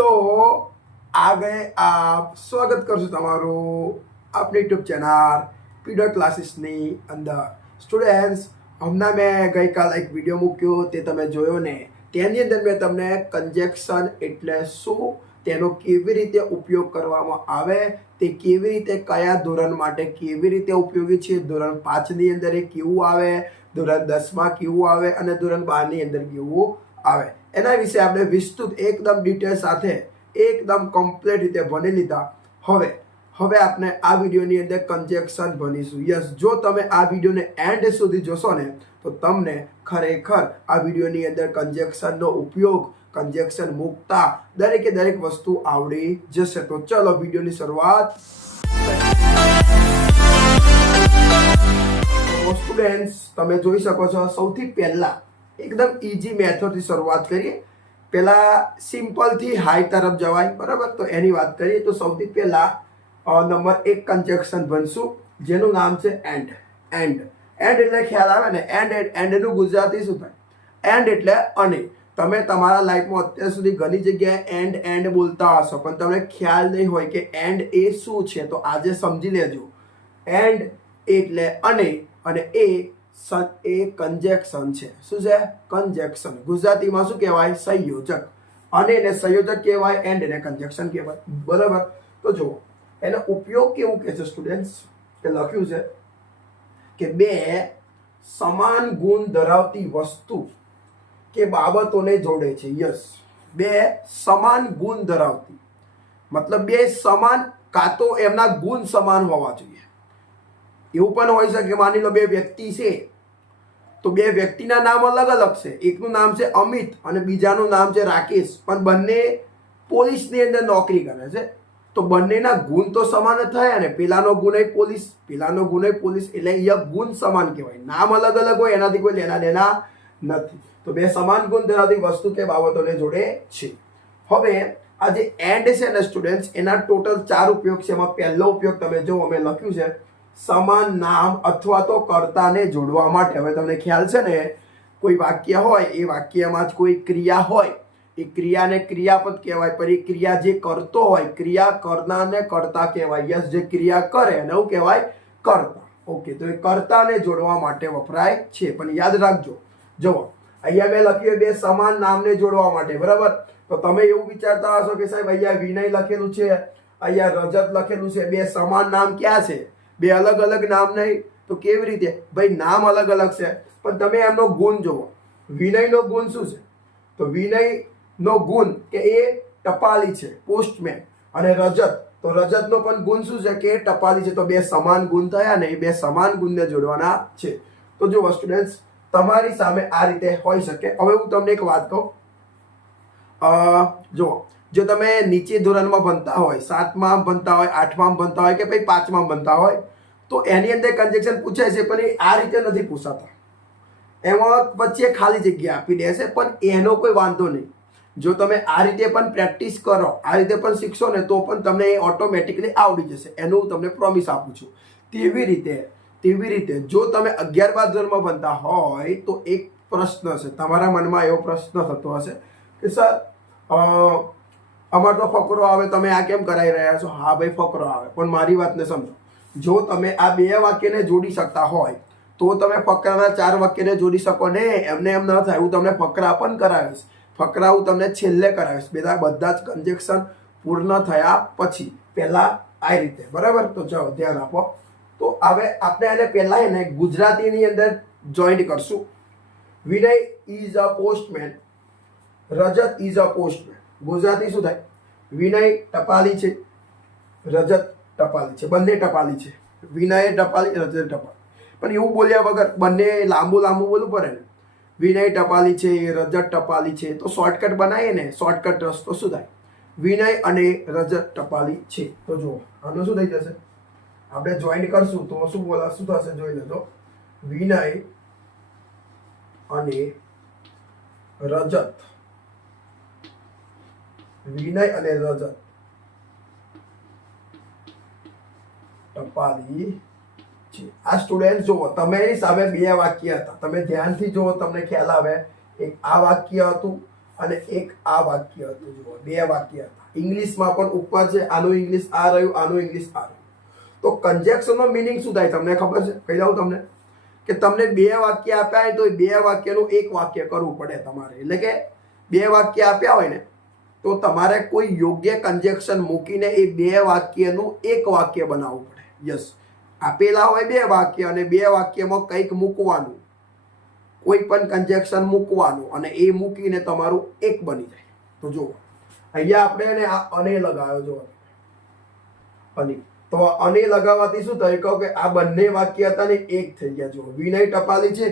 तो आ गए आप स्वागत करूँ તમારું આપણી યુટ્યુબ ચેનલ પીડર ક્લાસીસની અંદર સ્ટુડન્ટ્સ હમણાં મેં ગઈકાલ એક વિડીયો મૂક્યો તે તમે જોયો ને તેની અંદર મેં તમને કન્જેક્શન એટલે શું તેનો કેવી રીતે ઉપયોગ કરવામાં આવે તે કેવી રીતે કયા ધોરણ માટે કેવી રીતે ઉપયોગી છે ધોરણ 5 ની અંદર એ કેવું આવે ધોરણ 10 માં કેવું આવે અને ધોરણ 12 ની અંદર કેવું આવે એના વિશે આપણે વિસ્તૃત એકદમ ડિટેલ સાથે એકદમ કમ્પ્લીટ રીતે ભણી લીધા હવે આપણે આ વિડીયોની અંદર કન્જેક્શન ભણીશું યસ જો તમે આ વિડીયોને એન્ડ સુધી જોશો ને તો તમને ખરેખર આ વિડીયોની અંદર કન્જેક્શનનો ઉપયોગ કન્જેક્શન મૂકતા દરેકે દરેક વસ્તુ આવડી જશે તો ચલો વિડીયોની શરૂઆત સ્ટુડન્ટ્સ તમે જોઈ શકો છો સૌથી પહેલા एकदम इजी मेथड थी शुरुआत करिए पहला सिंपल थी हाई तरफ जवाय बराबर तो एनी बात करिए तो सौथी पहला नंबर 1 कंजक्शन बनशु जेनु नाम छे एंड एंड एंड એટલે ખ્યાલ આવે ને એન્ડ નું ગુજરાતી શું થાય એન્ડ એટલે અને તમે તમારા લાઈફમાં અત્યાર સુધી ઘણી જગ્યાએ એન્ડ બોલતા હશો પણ તમને ખ્યાલ નહીં હોય કે એન્ડ એ શું છે તો આજે સમજી લેજો એન્ડ એટલે અને એ કંજેક્શન છે શું છે કંજેક્શન ગુજરાતીમાં શું કહેવાય સંયોજક અને એને સંયોજક કહેવાય એન્ડ એને કંજેક્શન કહેવાય બરાબર તો જુઓ એનો ઉપયોગ કેવું કહે છે સ્ટુડન્ટ્સ કે લખ્યું છે કે બે સમાન ગુણ ધરાવતી વસ્તુ કે બાબતોને જોડે છે યસ બે સમાન ગુણ ધરાવતી મતલબ બે સમાન કાં તો એમના ગુણ સમાન હોવા જોઈએ એવું પણ હોઈ શકે માની લો બે વ્યક્તિ છે તો બે વ્યક્તિના નામ અલગ અલગ છે એકનું નામ છે અમિત અને બીજાનું નામ છે રાકેશ પણ બંને પોલીસની અંદર નોકરી કરે છે તો બંનેના ગુણ તો સમાન જ થયા ને પેલાનો ગુણ પોલીસ પેલાનો ગુણ પોલીસ એટલે અહીંયા ગુણ સમાન કહેવાય નામ અલગ અલગ હોય એનાથી કોઈ લેના દેના નથી તો બે સમાન ગુણ ધરાવતી વસ્તુ કે બાબતોને જોડે છે હવે આ જે એન્ડ છે ને સ્ટુડન્ટ્સ એના ટોટલ 4 ઉપયોગ છે એમાં પહેલો ઉપયોગ તમે જો અમે લખ્યું છે સમાન નામ અથવા તો કર્તાને જોડવા માટે હવે તમને ખ્યાલ છે ને કોઈ વાક્ય હોય એ વાક્યમાં જ કોઈ ક્રિયા હોય એ ક્રિયાને ક્રિયાપદ કહેવાય પણ એ ક્રિયા જે કરતો હોય ક્રિયા કરનારને કર્તા કહેવાય યસ જે ક્રિયા કરે એને શું કહેવાય કર્તા ઓકે તો એ કર્તાને જોડવા માટે વપરાય છે પણ યાદ રાખજો જો અહીંયા મેં લખ્યું બે સમાન નામને જોડવા માટે બરાબર તો તમે એવું વિચારતા હશો કે સાહેબ અહીંયા વિનય લખેલું છે અહીંયા રજત લખેલું છે બે સમાન નામ ક્યાં છે બે અલગ અલગ નામ નહીં તો કેવી રીતે ભાઈ નામ અલગ અલગ છે પણ તમે એમનો ગુણ જુઓ વિનયનો ગુણ શું છે તો વિનયનો ગુણ કે એ ટપાલી છે પોસ્ટમેન અને રજત તો રજતનો પણ ગુણ શું છે કે એ ટપાલી છે તો બે સમાન ગુણ થયા ને એ બે સમાન ગુણને જોડવાના છે તો જુઓ સ્ટુડન્ટ્સ તમારી સામે આ રીતે હોઈ શકે હવે હું તમને એક વાત કહું જુઓ જો તમે નીચે ધોરણમાં ભણતા હોય 7માં ભણતા હોય 8માં ભણતા હોય કે ભાઈ 5માં ભણતા હોય તો એની અંદર કન્જેક્શન પૂછાય છે પણ એ આ રીતે નથી પૂછાતા એમાં વચ્ચે ખાલી જગ્યા આપી દે છે પણ એનો કોઈ વાંધો નહીં જો તમે આ રીતે પણ પ્રેક્ટિસ કરો આ રીતે પણ શીખશો ને તો પણ તમને એ ઓટોમેટિકલી આવડી જશે એનું હું તમને પ્રોમિસ આપું છું તેવી રીતે જો તમે 11-12 ધોરણમાં ભણતા હોય તો એક પ્રશ્ન છે તમારા મનમાં એવો પ્રશ્ન થતો હશે કે સર અમાર તો ફકરો આવે તમે આ કેમ કરાવી રહ્યા છો હા ભાઈ ફકરો આવે પણ મારી વાતને સમજો જો તમે આ બે વાક્યને જોડી શકતા હોય તો તમે ફકરાના 4 વાક્યને જોડી શકો ને એમને એમ ન થાય હું તમને ફકરા પણ કરાવીશ ફકરા હું તમને છેલ્લે કરાવીશ બધા જ કન્જેક્શન પૂર્ણ થયા પછી પહેલા આ રીતે બરાબર તો ચાલો ધ્યાન આપો તો હવે આપણે એને પહેલા એને ગુજરાતીની અંદર જોઈન્ટ કરશું Vinay is a postman Rajat is a postman Gujarati શું થાય વિનય ટપાલી છે રજત ટપાલી છે બંને ટપાલી છે વિનય ટપાલી રજત ટપાલી પણ એવું બોલ્યા વગર બંને લાંબુ બોલવું પડે ને વિનય ટપાલી છે રજત ટપાલી છે તો શોર્ટકટ બનાવીએ ને શોર્ટકટ રસ્તો શું થાય વિનય અને રજત ટપાલી છે તો જુઓ આનું શું થઈ જશે આપણે જોઈન્ટ કરશું તો શું થશે જોઈ લેજો વિનય અને રજત વિનય અને રજત ટપાલી છે આ સ્ટુડન્ટ જુઓ તમારી સામે બે વાક્ય હતા તમે ધ્યાનથી જુઓ તમને ખ્યાલ આવે એક આ વાક્ય હતું અને એક આ વાક્ય હતું. જુઓ, બે વાક્ય હતા. ઇંગ્લિશમાં પણ ઉપર છે, આનું ઇંગ્લિશ આ રહ્યું, આનું ઇંગ્લિશ આ રહ્યું. તો કન્જેક્શનનો મિનિંગ શું થાય તમને ખબર છે? કહી દઉં તમને કે તમને બે વાક્ય આપ્યા હોય તો બે વાક્યનું એક વાક્ય કરવું પડે તમારે. એટલે કે બે વાક્ય આપ્યા હોય ને તો તમારે કોઈ યોગ્ય કન્જેક્શન મૂકીને એ બે વાક્યનું એક વાક્ય બનાવવું પડે. યસ, આપેલા હોય બે વાક્ય અને બે વાક્યમાં કંઈક મૂકવાનું, કોઈ પણ કન્જેક્શન મૂકવાનું અને એ મૂકીને તમારું એક બની જાય. તો જુઓ અહીંયા આપણે એને આ અને લગાવ્યો. જો અને તો અને લગાવવાથી શું થયું કહું કે આ બંને વાક્ય હતા ને એક થઈ ગયા. જુઓ, વિનય ટપાલી છે,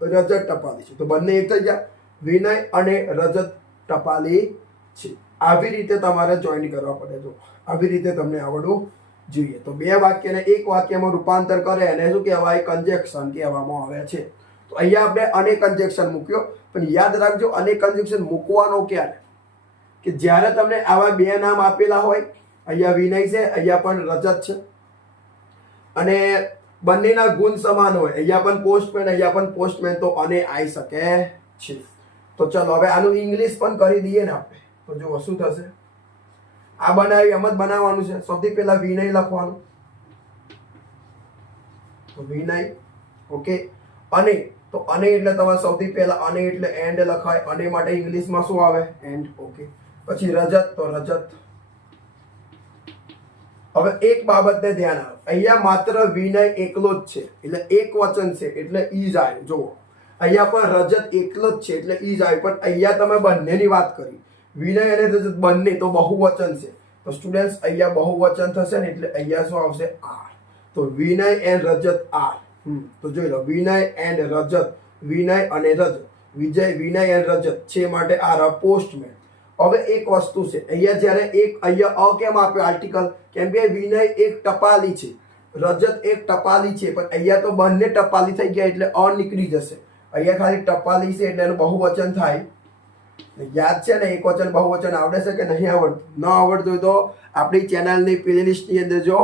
રજત ટપાલી છે, તો બંને એક થઈ ગયા. વિનય અને રજત ટપાલી છે. આવી રીતે તમારે જોઈન કરવા પડે. જો આવી રીતે તમને આવડવું જોઈએ. તો બે વાક્યને એક વાક્યમાં રૂપાંતર કરે અને શું કહેવાય? કન્જેક્શન કહેવામાં આવે છે. તો અહીંયા આપણે અને કન્જેક્શન મૂક્યો, પણ યાદ રાખજો અને કન્જેક્શન મૂકવાનો ક્યારે? કે જ્યારે તમને આવા બે નામ આપેલા હોય, અહીંયા વિનય છે, અહીંયા પણ રજત છે, અને બંનેના ગુણ સમાન હોય, અહીંયા પણ પોસ્ટમેન, અહીંયા પણ પોસ્ટમેન, તો અને આવી શકે છે. તો ચલો હવે આનું ઇંગ્લિશ પણ કરી દઈએ ને આપણે. તો જુઓ શું થશે. આ બનાવી એમ જ બનાવવાનું છે. સૌથી પહેલા વિનય લખવાનું. તો વિનય, ઓકે. અને તો અને એટલે તમારે સૌથી પહેલા અને એટલે એન્ડ લખાય. અને માટે ઇંગ્લિશમાં શું આવે? એન્ડ. ઓકે. પછી રજત, તો રજત. હવે એક બાબતને ધ્યાન આપો, અહીંયા માત્ર વિનય એકલો જ છે એટલે એક વચન છે એટલે ઈજ આવે. જુઓ અહીંયા પણ રજત એકલો જ છે એટલે ઈજ આવે, પણ અહીંયા તમે બંનેની વાત કરી, વિનય અને રજત બંને, તો બહુવચન છે. તો સ્ટુડન્ટ્સ અહીંયા બહુવચન થશે ને એટલે અહીંયા શું આવશે? આર. તો વિનય એન્ડ રજત આર. તો જોઈ લો, વિનય એન્ડ રજત, વિનય અને રજત, વિનય એન્ડ રજત છે માટે આર પોસ્ટમેન. હવે એક વસ્તુ છે, અહીંયા જ્યારે એક અહીંયા કેમ આપ્યો આર્ટિકલ? કેમ કે વિનય એક ટપાલી છે, રજત એક ટપાલી છે, પણ અહીંયા તો બંને ટપાલી થઈ ગયા એટલે નીકળી જશે. અહીંયા ખાલી ટપાલી છે એટલે એનું બહુવચન થાય. યાદ છે ને, એક વચન બહુવચન આવડે છે કે નહીં આવડતું? ન આવડતું હોય તો આપણી ચેનલની પ્લેલિસ્ટની અંદર જો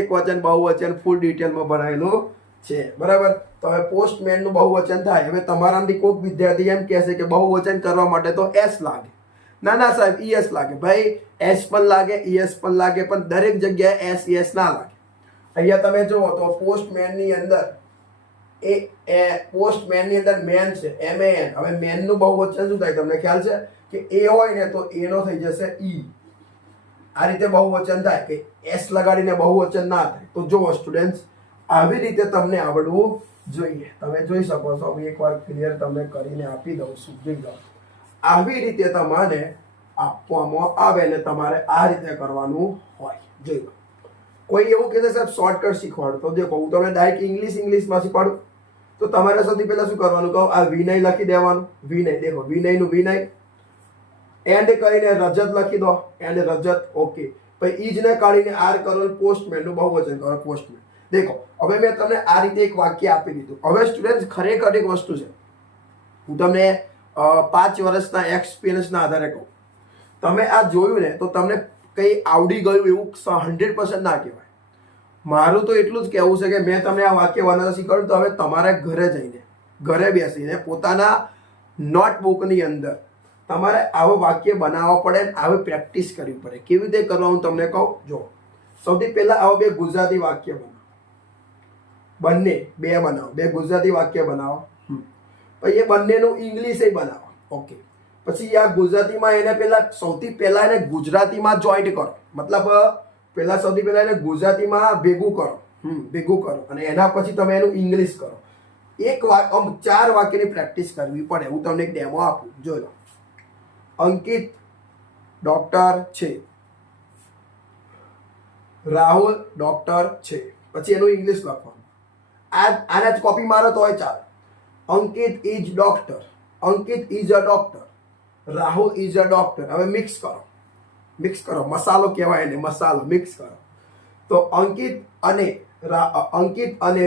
એક વચન બહુવચન ફૂલ ડિટેલમાં બનાવેલું છે, બરાબર? તો હવે પોસ્ટમેનનું બહુવચન થાય. હવે તમારામાંથી કોઈક વિદ્યાર્થી એમ કહેશે કે બહુવચન કરવા માટે તો એસ લાગે. ના ના સાહેબ, ઈએસ લાગે. ભાઈ એસ પણ લાગે, ઈએસ પણ લાગે, પણ દરેક જગ્યાએ એસ ઈએસ ના લાગે. અહીંયા તમે જુઓ તો પોસ્ટમેનની અંદર પોસ્ટમેનની અંદર મેન છે, MEN. હવે મેનનું બહુવચન શું થાય તમને ખ્યાલ છે? કે એ હોય ને તો એનો થઈ જશે ઈ. આ રીતે બહુવચન થાય, કે એસ લગાડીને બહુવચન ના થાય. તો જુઓ સ્ટુડન્ટ્સ, આવી રીતે તમને આવડવું જોઈએ. તમે જોઈ શકો છો. હું એકવાર ક્લિયર તમને કરીને આપી દઉં છું. જોઈ લો, આવી રીતે તમારે આપવામાં આવે ને તમારે આ રીતે કરવાનું હોય. જોઈ લો, કોઈ એવું કહેશે સાહેબ શોર્ટકટ શીખવાડો, તો દેખો હું તમને ડાયરેક્ટ ઇંગ્લિશમાં શીખવાડું. તો તમારે સૌથી પહેલા શું કરવાનું કહું? આ વિનય લખી દેવાનું. વિનય, દેખો વિનયનું વિનય, એન્ડ કરીને રજત લખી દો, એન્ડ રજત. ઓકે. પછી ઈજને કાઢીને આર કરો, પોસ્ટમેનનું બહુવચન કરો, પોસ્ટમેન. દેખો હવે મેં તમને આ રીતે એક વાક્ય આપી દીધું. હવે સ્ટુડન્ટ ખરેખર એક વસ્તુ છે, હું તમને 5 વર્ષના એક્સપિરિયન્સના આધારે કહું. તમે આ જોયું ને તો તમને કંઈ આવડી ગયું એવું 100% ના કહેવાય. મારું તો એટલું જ કહેવું છે કે મેં તમને આ વાક્ય બનાવતા શીખવાડ્યું, તો હવે તમારે ઘરે જઈને, ઘરે બેસીને પોતાના નોટબુકની અંદર તમારે આવું વાક્ય બનાવવા પડે, આવી પ્રેક્ટિસ કરવી પડે. કેવી રીતે કરવા હું તમને કહું. જો સૌથી પહેલા આવો બે ગુજરાતી વાક્ય બનાવો, બંને બે બનાવો, બે ગુજરાતી વાક્ય બનાવો. પછી એ બંનેનું ઇંગ્લિશ બનાવો. ઓકે. પછી આ ગુજરાતીમાં એને પહેલા સૌથી પહેલા એને ગુજરાતીમાં જોઈન્ટ કરો, મતલબ પહેલા સૌથી પહેલા એને ગુજરાતીમાં ભેગું કરો, ભેગું કરો, અને એના પછી તમે એનું ઇંગ્લિશ કરો. એક 4 વાક્યની પ્રેક્ટિસ કરવી પડે. હું તમને એક ડેમો આપું, જોઈ લો. અંકિત ડોક્ટર છે, રાહુલ ડોક્ટર છે, પછી એનું ઇંગ્લિશ લખવાનું. આના જ કોપી મારો તોય ચાલે. Ankit is doctor, Ankit is a doctor, Rahul is a doctor. હવે મિક્સ કરો, મિક્સ કરો, મસાલો કહેવાય ને, મસાલો મિક્સ કરો. તો અંકિત અને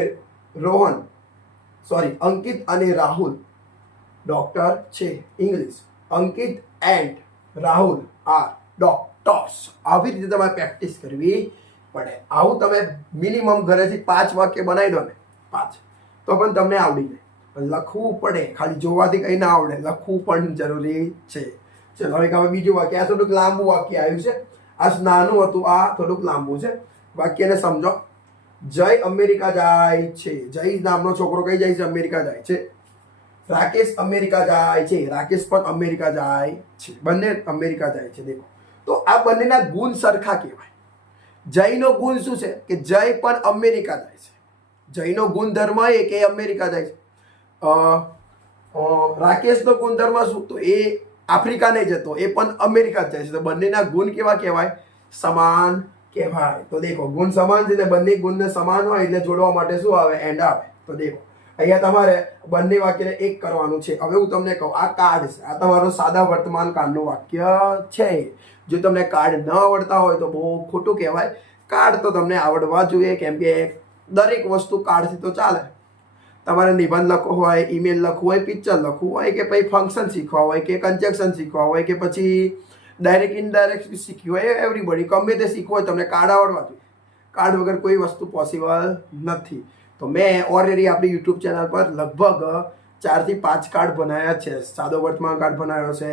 રોહન, સોરી, અંકિત અને રાહુલ ડોક્ટર છે. English, Ankit and Rahul are doctors. આવી રીતે તમારે પ્રેક્ટિસ કરવી પડે. આવું તમે મિનિમમ ઘરેથી 5 વાક્ય બનાવી દો ને, 5, તો પણ તમને આવડી જાય. લખવું પડે, ખાલી જોવાથી કંઈ ના આવડે, લખવું પણ જરૂરી છે. ચલો હવે તમે બીજું વાક્ય, આ થોડુંક લાંબુ વાક્ય આવ્યું છે, આ નાનું હતું, આ થોડુંક લાંબુ છે. વાક્યને સમજો. જય અમેરિકા જાય છે. જય નામનો છોકરો કઈ જાય છે? અમેરિકા જાય છે. રાકેશ અમેરિકા જાય છે. રાકેશ પણ અમેરિકા જાય છે. બંને અમેરિકા જાય છે. દેખો તો આ બંનેના ગુણ સરખા કહેવાય. જયનો ગુણ શું છે કે જય પણ અમેરિકા જાય છે. જયનો ગુણધર્મ એ કે અમેરિકા જાય છે. રાકેશનો ગુણધર્મ શું? તો એ આફ્રિકા નહીં જતો, એ પણ અમેરિકા જ જાય છે. તો બંનેના ગુણ કેવા કહેવાય? સમાન કહેવાય. તો દેખો ગુણ સમાન છે, બંને ગુણને સમાન હોય એટલે જોડવા માટે શું આવે? એન્ડ આવે. તો દેખો અહીંયા તમારે બંને વાક્યને એક કરવાનું છે. હવે હું તમને કહું, આ કાર્ડ છે, આ તમારો સાદા વર્તમાન કાળનું વાક્ય છે. જો તમને કાર્ડ ન આવડતા હોય તો બહુ ખોટું કહેવાય. કાર્ડ તો તમને આવડવા જોઈએ, કેમ કે દરેક વસ્તુ કાર્ડથી તો ચાલે. તમારે નિબંધ લખવો હોય, ઈમેલ લખવું હોય, પિક્ચર લખવું હોય, કે પછી ફંક્શન શીખવા હોય, કે કન્જક્શન શીખવા હોય, કે પછી ડાયરેક્ટ ઇનડાયરેક્ટ શીખવું હોય, એવરીબડી ગમે તે શીખવું હોય તમને કાર્ડ આવડવા જોઈએ. કાર્ડ વગર કોઈ વસ્તુ પોસિબલ નથી. તો મેં ઓલરેડી આપણી યુટ્યુબ ચેનલ પર લગભગ 4 થી 5 કાર્ડ બનાવ્યા છે. સાદો વર્તમાન કાર્ડ બનાવ્યો છે,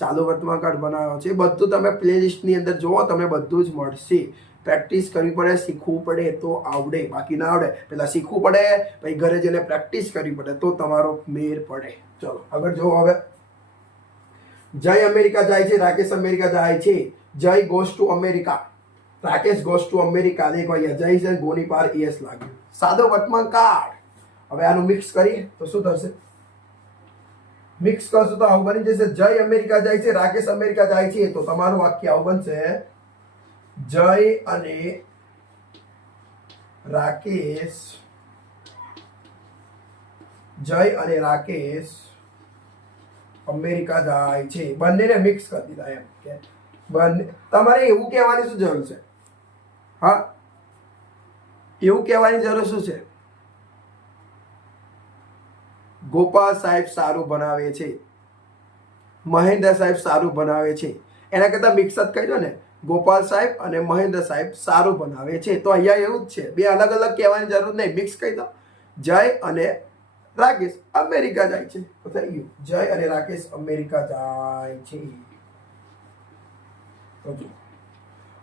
ચાલુ વર્તમાન કાર્ડ બનાવ્યો છે. બધું તમે પ્લેલિસ્ટની અંદર જુઓ, તમને બધું જ મળશે. પ્રેક્ટિસ કરવી પડે, શીખવું પડે તો આવડે, બાકી ના આવડે. પહેલાં શીખવું પડે, પછી ઘરે જઈને પ્રેક્ટિસ કરવી પડે તો તમારો મેર પડે. ચલો આગળ જુઓ. હવે જય અમેરિકા જાય છે. રાકેશ અમેરિકા જાય છે. જય goes to America. Rakesh goes to America. દેખો અહીંયા જય છે, ગોની પાર એસ લાગ્યું. સાદો વર્તમાન કાર્ડ. હવે આનું મિક્સ કરીએ તો શું થશે? મિક્સ કરશું તો આવું બની જશે. જય અમેરિકા જાય છે, રાકેશ અમેરિકા જાય છે. તો તમારું વાક્ય આવું બનશે, જય અને રાકેશ, જય અને રાકેશ અમેરિકા જાય છે. બંનેને મિક્સ કરી દીધા એમ કે બંને. તમારે એવું કહેવાની શું જરૂર છે? હા, એવું કહેવાની જરૂર શું છે? ગોપાલ સાહેબ સારું બનાવે છે, મહેન્દ્ર સાહેબ સારું બનાવે છે. એના કરતાં મિક્સ જ કહી દો ને, ગોપાલ સાહેબ અને મહેન્દ્ર સાહેબ સારું બનાવે છે. તો અહીંયા એવું જ છે, બે અલગ અલગ કહેવાની જરૂર નહીં, મિક્સ કહી દો. જય અને રાકેશ અમેરિકા જાય છે. તો થઈ ગયું, જય અને રાકેશ અમેરિકા જાય છે.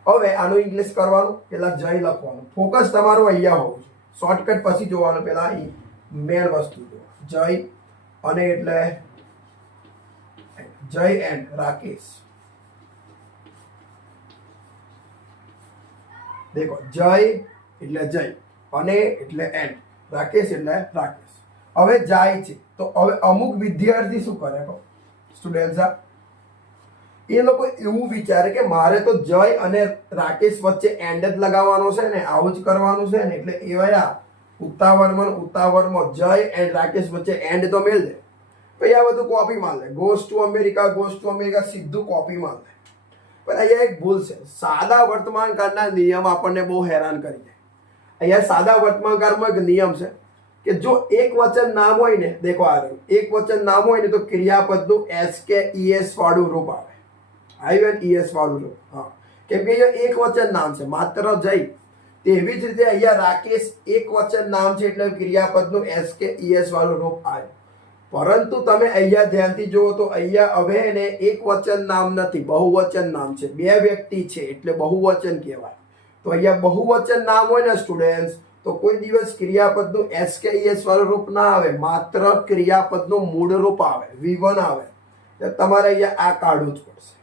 હવે આનું ઇંગ્લિશ કરવાનું, પેલા જય લખવાનું. ફોકસ તમારું અહીંયા હોવું જોઈએ. શોર્ટકટ પછી જોવાનું, પેલા મેન વસ્તુ જો. જય અને એટલે જય એન્ડ રાકેશ. દેખો જય એટલે જય, અને એટલે એન્ડ, રાકેશ એટલે રાકેશ. હવે જાય છે તો હવે અમુક વિદ્યાર્થી શું કરે? સ્ટુડન્ટ્સ એ લોકો એવું વિચારે કે મારે તો જય અને રાકેશ વચ્ચે એન્ડ જ લગાવવાનો છે ને, આવું જ કરવાનું છે ને, એટલે એવા ઉતાવળમાં જય એન્ડ રાકેશ વચ્ચે એન્ડ તો મેળ દે. પછી આ બધું કોપી માર લે. Goes to America, goes to America સીધું કોપી માર લે. પણ અહીંયા એક ભૂલ છે. સાદા વર્તમાન કાળના નિયમ આપણને બહુ હેરાન કરી જાય. અહીંયા સાદા વર્તમાન કાળમાં એક નિયમ છે કે જો એક વચન નામ હોય ને, દેખો આ રહ્યું, એક વચન નામ હોય ને તો ક્રિયાપદનું એસ કે ઈએસ વાળું રૂપ આવે. આવ્યું ઈએસ વાળું રૂપ. હા, કેમ કે અહીંયા એક વચન નામ છે, માત્ર જય. તેવી જ રીતે અહીંયા રાકેશ એક વચન નામ છે એટલે ક્રિયાપદનું એસ કે ઈએસ વાળું રૂપ આવે. પરંતુ તમે અહીંયા ધ્યાનથી જુઓ તો અહીંયા હવે એને એક વચન નામ નથી, બહુવચન નામ છે. બે વ્યક્તિ છે એટલે બહુવચન કહેવાય. તો અહીંયા બહુવચન નામ હોય ને સ્ટુડન્ટ્સ, તો કોઈ દિવસ ક્રિયાપદનું એસ કે ઈએસ વાળું રૂપ ના આવે, માત્ર ક્રિયાપદનું મૂળ રૂપ આવે, V1 આવે. તમારે અહીંયા આ કાઢવું જ પડશે.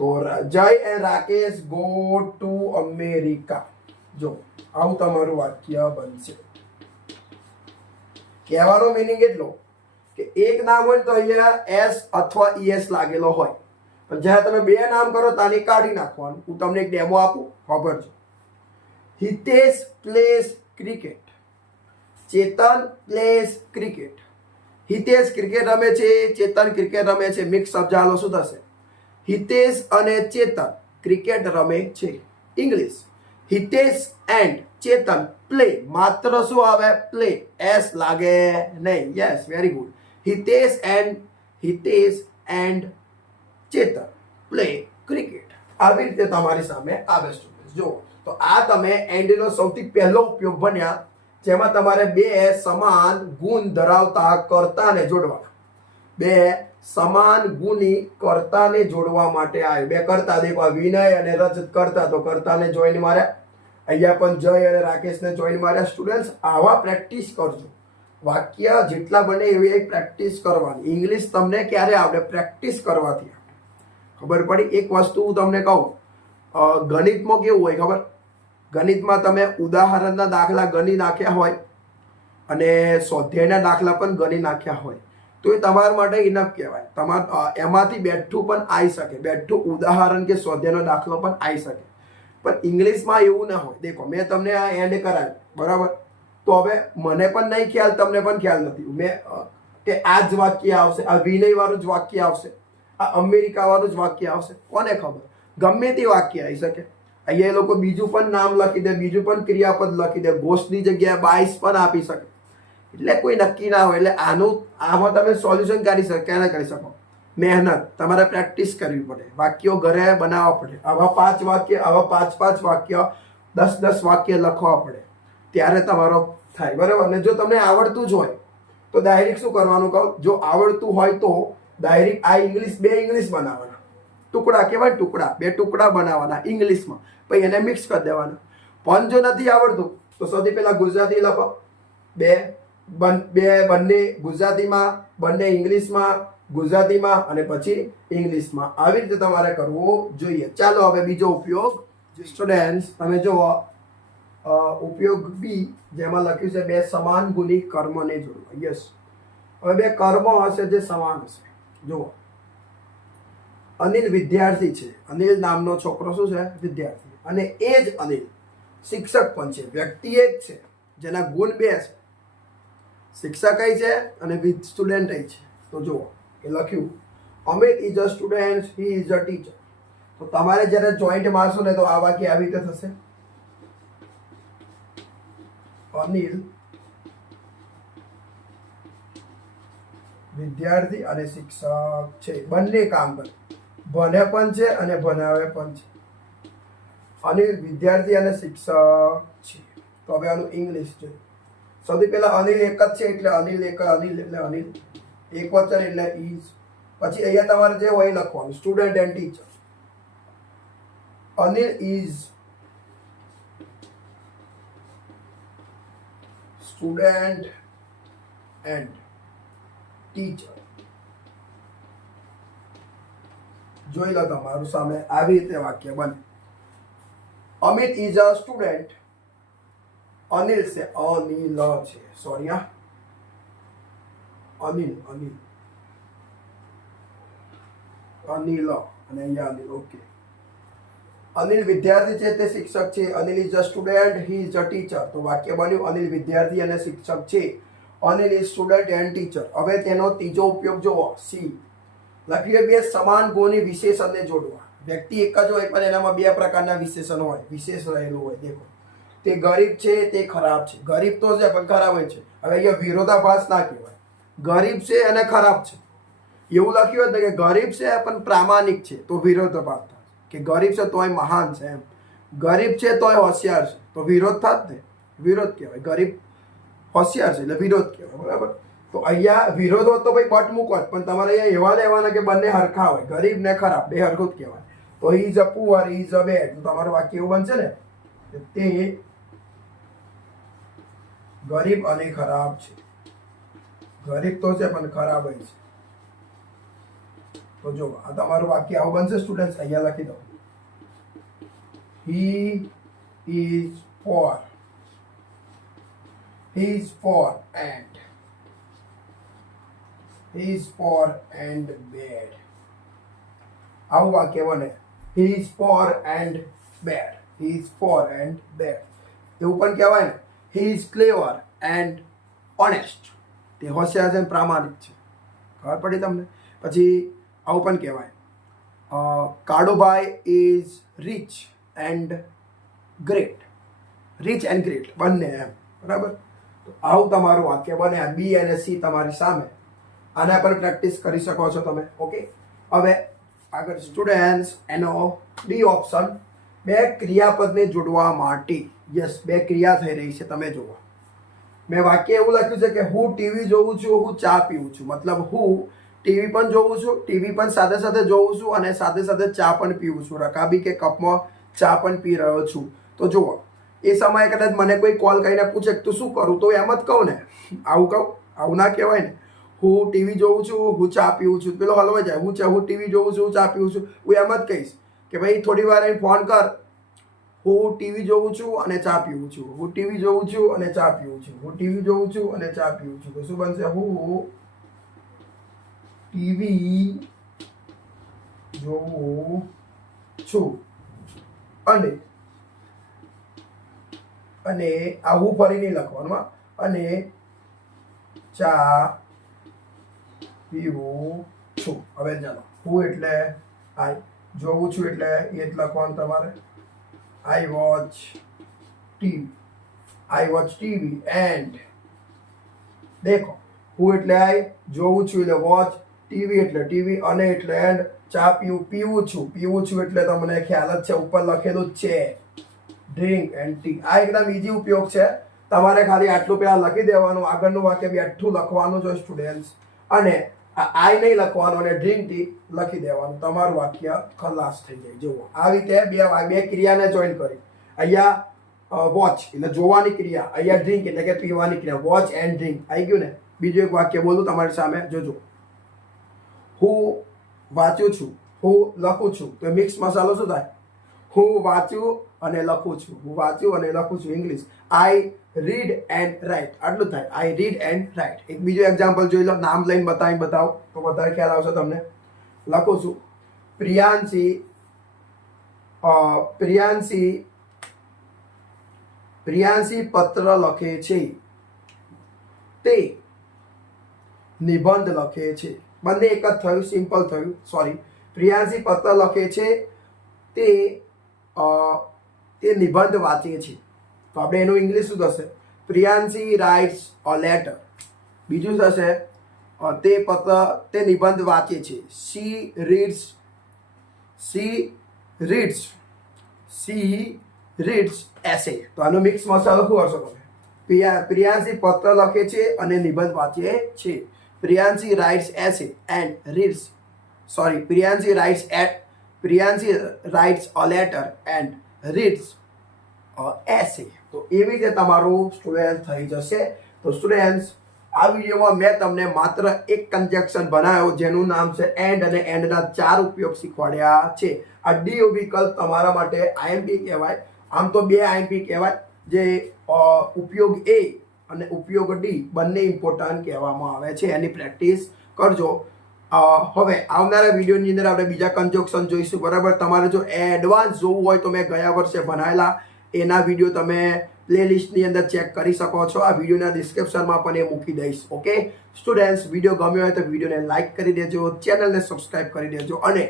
તો જય and Rakesh go to America. જો આવું તમારું વાક્ય બનશે. કહેવાનો મિનિંગ એટલો કે એક નામ હોય તો અહીંયા એસ અથવા ઈએસ લાગેલો હોય, પણ જ્યારે તમે બે નામ કરો તાને કાઢી નાખવાનું. હું તમને એક ડેમો આપું, ખબર છે. હિતેશ પ્લેસ ક્રિકેટ, ચેતન પ્લેસ ક્રિકેટ. હિતેશ ક્રિકેટ રમે છે, ચેતન ક્રિકેટ રમે છે. મિક્સ સમજાવો શું થશે? હિતેશ અને ચેતન ક્રિકેટ રમે છે. English, Hitesh and Chetan play. માત્ર શું આવે? પ્લે. એસ લાગે નહીં. Yes, very good. Hitesh and Chetan play cricket. આવી રીતે તમારી સામે આવે સ્ટુડન્ટ. જો તો આ તમે એન્ડનો સૌથી પહેલો ઉપયોગ ભણ્યા જેમાં તમારે બે સમાન ગુણ ધરાવતા કર્તાને જોડવાના. બે સમાન ગુણી કર્તાને જોડવા માટે આવ્યું. બે કર્તા દેખો, વિનય અને રજત કરતા, તો કર્તાને જોઈને માર્યા. અહીંયા પણ જય અને રાકેશને જોઈને માર્યા. સ્ટુડન્ટ્સ, આવા પ્રેક્ટિસ કરજો. વાક્ય જેટલા બને એવી પ્રેક્ટિસ કરવાની. ઇંગ્લિશ તમને ક્યારે આવડે? પ્રેક્ટિસ કરવાથી ખબર પડી. એક વસ્તુ હું તમને કહું, ગણિતમાં કેવું હોય ખબર? ગણિતમાં તમે ઉદાહરણના દાખલા ગણી નાખ્યા હોય અને સ્વાધ્યાયના દાખલા પણ ગણી નાખ્યા હોય તો એ તમારા માટે ઇનફ કહેવાય. એમાંથી બેઠું પણ આવી શકે, બેઠું ઉદાહરણ કે સ્વાધ્યાયનો દાખલો પણ આવી શકે. પણ ઇંગ્લિશમાં એવું ના હોય. દેખો, મેં તમને આ એન્ડ કરાવ્યું, બરાબર? તો હવે મને પણ નહીં ખ્યાલ, તમને પણ ખ્યાલ નથી મેં કે આ જ વાક્ય આવશે, આ વિનય વાળું જ વાક્ય આવશે, આ અમેરિકા વાળું જ વાક્ય આવશે. કોને ખબર? ગમે તે વાક્ય આવી શકે. અહીંયા એ લોકો બીજું પણ નામ લખી દે, બીજું પણ ક્રિયાપદ લખી દે, ગોષ્ઠની જગ્યાએ બાઈસ પણ આપી શકે. એટલે કોઈ નક્કી ના હોય. એટલે આમાં તમે સોલ્યુશન કાઢી શકો. ક્યાં કરી શકો? મહેનત તમારે પ્રેક્ટિસ કરવી પડે. વાક્યો ઘરે બનાવવા પડે. આવા 5 વાક્ય, આવા 5 વાક્ય, 10 વાક્ય લખવા પડે, ત્યારે તમારો થાય, બરાબર? અને જો તમને આવડતું જ હોય તો ડાયરેક્ટ શું કરવાનું કહું? જો આવડતું હોય તો ડાયરેક્ટ આ ઇંગ્લિશ, 2 ઇંગ્લિશ બનાવવાના. ટુકડા કહેવાય, ટુકડા, 2 ટુકડા બનાવવાના ઇંગ્લિશમાં, પછી એને મિક્સ કરી દેવાના. પણ જો નથી આવડતું તો સૌથી પહેલા ગુજરાતી લખો, બંને ગુજરાતીમાં, બંને ઇંગ્લિશમાં, ગુજરાતીમાં અને પછી ઇંગ્લિશમાં. આવી રીતે તમારે કરવું જોઈએ. ચાલો હવે બીજો ઉપયોગ. સ્ટુડન્ટ્સ, તમે જુઓ ઉપયોગ બી, જેમાં લખ્યું છે 2 સમાન ગુણી કર્મને જોડવા. યસ, હવે 2 કર્મ હશે જે સમાન હશે. જુઓ, અનિલ વિદ્યાર્થી છે. અનિલ નામનો છોકરો શું છે? વિદ્યાર્થી. અને એ જ અનિલ શિક્ષક પણ છે. વ્યક્તિ એ જ છે જેના ગુણ 2 છે. શિક્ષક છે અને સ્ટુડન્ટ છે. તો જુઓ, એ લખ્યું Amit is a student, he is a teacher. તો તમારે જ્યારે જોઈન્ટ મારશો ને તો આ વાક્ય આવી રીતે થશે. અનિલ વિદ્યાર્થી અને શિક્ષક છે. બંને કામ કરે, ભણે પણ છે અને ભણાવે પણ છે. અનિલ વિદ્યાર્થી અને શિક્ષક છે. તો હવે આનું ઇંગ્લિશ છે. સૌથી પહેલા અનિલ એક જ છે એટલે અનિલ એક, અનિલ એટલે અનિલ, એક વચન એટલે ઇઝ. પછી અહીંયા તમારે જે હોય લખવાનું, student and teacher. Anil is student and teacher. જોઈ લો તમારું સામે આવી રીતે વાક્ય બને. Amit is a student, Anil છે, અનિલ છે, સોરી હા, અનિલ અને અહીંયા અનિલ. ઓકે. અનિલ વિદ્યાર્થી છે, તે શિક્ષક છે. Anil is a student, he is a teacher. તો વાક્ય બન્યું અનિલ વિદ્યાર્થી અને શિક્ષક છે. Anil is student and teacher. હવે તેનો ત્રીજો ઉપયોગ જુઓ, સી. લખ્યું 2 સમાન ગુણી વિશેષણને જોડવા. વ્યક્તિ એક જ હોય પણ એનામાં 2 પ્રકારના વિશેષણ હોય, વિશેષ રહેલું હોય. દેખો, તે ગરીબ છે, તે ખરાબ છે. ગરીબ તો છે પણ ખરાબ હોય છે. હવે અહીંયા વિરોધાભાસ ના કહેવાય. ગરીબ છે અને ખરાબ છે એવું લખ્યું હતું કે ગરીબ છે પણ પ્રામાણિક છે, તો વિરોધાભાસ થાય. કે ગરીબ છે તોય મહાન છે એમ, ગરીબ છે તોય હોશિયાર છે, તો વિરોધ થાત ને, વિરોધ કહેવાય. ગરીબ હોશિયાર છે એટલે વિરોધ કહેવાય, બરાબર? તો અહીંયા વિરોધ હોત તો ભાઈ બટ મૂકો, પણ તમારે અહીંયા એવા લેવાના કે બંને હરખા હોય, ગરીબ ને ખરાબ બે હરખું જ કહેવાય. તો he is a poor, he is a bad. તો તમારું વાક્ય એવું બનશે ને, તે ગરીબ અને ખરાબ છે. ગરીબ તો છે પણ ખરાબ હોય છે. તો જો આ તમારું વાક્ય આવું બનશે સ્ટુડન્ટ્સ. અહીંયા લખી દો, he is for, he is for and, he is for and bad. આવું વાક્ય બને, he is for and bad, he is for and bad. એવું પણ કહેવાય ને, he is clever and honest. તે હોશિયાર છે પ્રામાણિક છે. ખબર પડી તમને? પછી આવું પણ કહેવાય, Kalubhai is rich and great. Rich and great બંને એમ, બરાબર? તો આવું તમારું વાક્ય બને. આ બી અને સી તમારી સામે, આના પર પ્રેક્ટિસ કરી શકો છો તમે. ઓકે, હવે આગળ સ્ટુડન્ટ્સ, એનો ડી ઓપ્શન, બે ક્રિયાપદને જોડવા માટે. યસ, બે ક્રિયા થઈ રહી છે, તમે જુઓ. મેં વાક્ય એવું લખ્યું છે કે હું ટીવી જોઉં છું, હું ચા પીવું છું. મતલબ હું ટીવી પણ જોઉં છું, ટીવી પણ સાથે સાથે જોઉં છું અને સાથે સાથે ચા પણ પીવું છું. રકાબી કે કપમાં ચા પણ પી રહ્યો છું. તો જુઓ, એ સમયે કદાચ મને કોઈ કોલ કરીને પૂછે તું શું કરું, તો એમ જ કહું ને, આવું કહું, આવું ના કહેવાય ને. હું ટીવી જોઉં છું, હું ચા પીવું છું, પેલો હલવાઈ જાય. હું ટીવી જોઉં છું, હું ચા પીવું છું. હું એમ જ કહીશ કે ભાઈ થોડી વાર અહીં ફોન કર, હું ટીવી જોઉં છું અને ચા પીવું છું. હું ટીવી જોઉં છું અને ચા પીવું છું. હું ટીવી જોઉં છું અને ચા પીવું છું. તો શું બનશે? હું ટીવી જોઉં છું અને આ હું ફરી નહીં લખવાનું, અને ચા પીવું છું. હવે ચાલો, હું એટલે આઈ, જોઉં છું એટલે એ જ લખવાનું તમારે. I watch TV. I watch TV and દેખો, હું એટલે આઈ, જોઉં છું એટલે વોચ, ટીવી એટલે ટીવી, અને એટલે એન્ડ, ચા પીવું છું એટલે તમને ખ્યાલ જ છે, ઉપર લખેલું જ છે ડ્રિંક એન્ડ ટી. આ એકદમ ઈઝી ઉપયોગ છે. તમારે ખાલી આટલું પહેલા લખી દેવાનું, આગળનું વાક્ય બી આટલું લખવાનું છે સ્ટુડન્ટ્સ, અને આઈ નહીં લખવાનું અને ડ્રિંક ટી લખી દેવાનું. તમારું વાક્ય ખલાસ થઈ જાય. જુઓ, આ રીતે બે ક્રિયાને જોઈન કરી. અહીંયા વોચ એટલે જોવાની ક્રિયા, અહીંયા ડ્રિંક એટલે કે પીવાની ક્રિયા. વોચ એન્ડ ડ્રિંક આવી ગયું ને. બીજું એક વાક્ય બોલું તમારી સામે, જોજો. હું વાંચું છું, હું લખું છું. તો મિક્સ મસાલો શું થાય? હું વાંચું અને લખું છું. હું વાંચું અને લખું છું. English I read and write, આટલું થાય. આઈ રીડ એન્ડ રાઇટ. એક બીજું એક્ઝામ્પલ જોઈ લો, નામ લઈને બતાવો તો વધારે ખ્યાલ આવશે તમને. લખું છું પ્રિયાંશી પત્ર લખે છે, તે નિબંધ લખે છે. બંને એક જ થયું, સિમ્પલ થયું. સોરી, પ્રિયાંશી પત્ર લખે છે, તે નિબંધ વાંચે છે. તો આપણે એનું ઇંગ્લિશ શું થશે? Priyanshi writes a letter. બીજું થશે તે નિબંધ વાંચે છે. શી રીડ્સ એસે. તો આનો મિક્સ મસાલો શું હશે તમે? પ્રિયાંશી પત્ર લખે છે અને નિબંધ વાંચે છે. Priyanshi writes essay and reads, sorry, Priyanshi writes a letter and reads essay. તો એવી રીતે તમારું સ્ટુડન્ટ થઈ જશે. તો સ્ટુડન્ટ્સ, આ વિડીયોમાં મેં તમને માત્ર એક કન્જક્શન બનાવ્યો જેનું નામ છે એન્ડ, અને એન્ડના 4 ઉપયોગ શીખવાડ્યા છે. આ ડી વિકલ્પ તમારા માટે આઈએમપી કહેવાય. આમ તો 2 આઈએમપી કહેવાય, જે ઉપયોગ એ અને ઉપયોગ ડી બંને ઇમ્પોર્ટન્ટ કહેવામાં આવે છે. એની પ્રેક્ટિસ કરજો. હવે આવનારા વિડીયોની અંદર આપણે બીજા કન્જક્શન જોઈશું, બરાબર. તમારે જો એડવાન્સ જોવું હોય તો મેં ગયા વર્ષે બનાવેલા એના વિડીયો તમે પ્લેલિસ્ટની અંદર ચેક કરી શકો છો. આ વિડીયોના ડિસ્ક્રિપ્શનમાં પણ એ મૂકી દઈશ. ઓકે સ્ટુડન્ટ્સ, વિડીયો ગમ્યો હોય તો વિડીયોને લાઇક કરી દેજો, ચેનલને સબસ્ક્રાઇબ કરી દેજો અને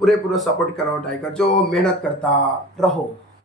પૂરેપૂરો સપોર્ટ કરવાનો ટ્રાય કરજો. મહેનત કરતા રહો.